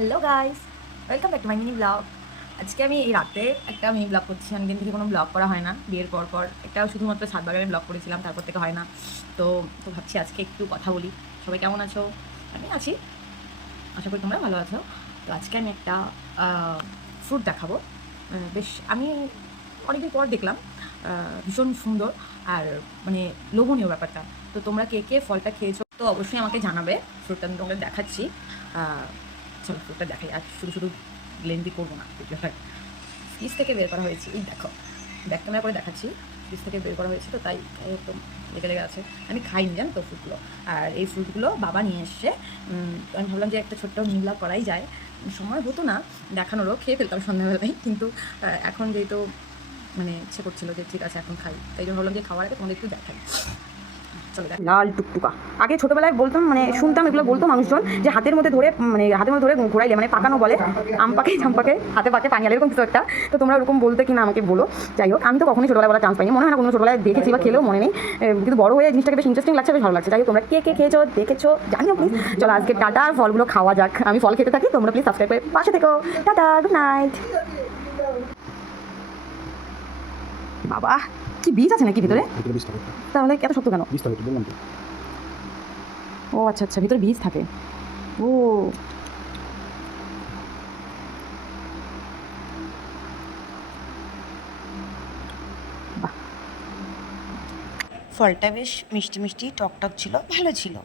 Hello guys, welcome back to my mini blog. আজকে আমি এই রাতে একটা মিনি ব্লগ করছি। অনেকদিন থেকে কোনো ব্লগ করা হয় না, বিয়ের পর একটা শুধুমাত্র ছাদ বাগানে ব্লগ করেছিলাম, তারপর থেকে হয় না। তো তো ভাবছি আজকে একটু কথা বলি। সবাই কেমন আছো? আমি আছি, আশা করি তোমরা ভালো আছো। তো আজকে আমি একটা ফ্রুট দেখাবো। বেশ আমি অনেকদিন পর দেখলাম, ভীষণ সুন্দর আর মানে লোভনীয় ব্যাপারটা। তো তোমরা কে কে ফলটা খেয়েছো তো অবশ্যই আমাকে জানাবে। ফ্রুটটা আমি তোমাকে দেখাচ্ছি। চলো ফ্রুটটা দেখাই, আর শুধু শুধু লেন্দি করবো না। ভিডিওটা ফ্রিজ থেকে বের করা হয়েছে, এই দেখো ব্যাক ক্যামেরা করে দেখাচ্ছি। ফ্রিজ থেকে বের করা হয়েছে তো তাই একটু লেগে লেগে আছে। আমি খাইনি জানো তো ফ্রুটগুলো। আর এই ফ্রুটগুলো বাবা নিয়ে এসছে। আমি ভাবলাম যে একটা ছোট্ট মিলা করাই যায়, সময় হতো না দেখানোরও, খেয়ে ফেলতাম সন্ধ্যাবেলায়। কিন্তু এখন যেহেতু মানে ইচ্ছে করছিল যে ঠিক আছে এখন খাই, তাই জন্য ভাবলাম যে খাওয়ার আগে তোমাদের একটু দেখাই। লাল টুকটুকা। আগে ছোটবেলায় বলতাম, মানে শুনতাম এগুলো বলতো মানুষজন, যে হাতের মধ্যে ধরে মানে হাতের মধ্যে ধরে ঘোরাইলে মানে পাকানো বলে, আম পাকে জাম পাকে হাতে পাকে পানি আলে, এরকম কিছু একটা। তো তোমরা ওরকম বলতে কিনা আমাকে বলো। যাই হোক, আমি তো কখনোই ছোটবেলায় বলার চান্স পাইনি, মনে হয় না কোনো ছোটবেলায় দেখেছি বা খেলেও মনে নেই। কিন্তু বড় হয়ে জিনিসটাকে বেশ ইন্টারেস্টিং লাগছে, বেশ ভালো লাগছে। যাই হোক, তোমরা কে কে খেয়েছো দেখেছো জানিও প্লিজ। চলো আজকে টাটা, ফলগুলো খাওয়া যাক। আমি ফল খেতে থাকি, তোমরা প্লিজ সাবস্ক্রাইব করে পাশে থেকো। Tata, good night. বাবা, কি বীজ আছে নাকি ভিতরে? তাহলে এত শক্ত কেন? ও আচ্ছা আচ্ছা, ভিতরে বীজ থাকে। ও বাহ, ফলটা বেশ মিষ্টি মিষ্টি টক টক ছিল, ভালো ছিল।